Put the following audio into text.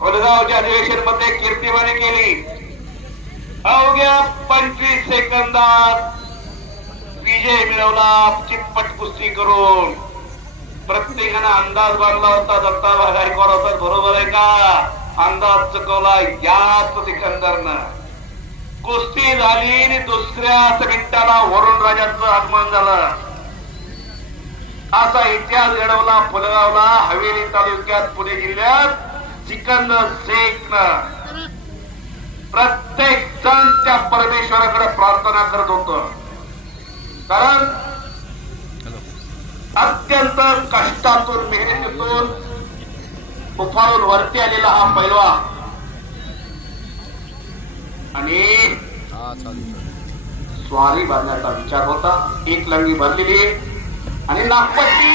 फुलगावच्या अधिवेशनमध्ये कीर्तिमाने केली अवघ्या पंचवीस सेकंदात विजय मिळवला चितपट कुस्ती करून. प्रत्येकानं अंदाज बांधला होता दत्ता गायकवाड होता बरोबर आहे का? अंदाज चुकवला याच सिकंदरनं. कुस्ती झाली आणि दुसऱ्याच मिनिटाला वरुण राजाचं आगमन झालं. असा इतिहास घडवला फुलगावला हवेली तालुक्यात पुणे जिल्ह्यात. सिकंदर शेखनं प्रत्येक जण त्या परमेश्वराकडे प्रार्थना करत होत. कारण अत्यंत कष्टातून मेहनतीतून उफाळून वरती आलेला हा पैलवा. आणि स्वारी भरण्याचा विचार होता. एक लंगी भरलेली आणि नागपट्टी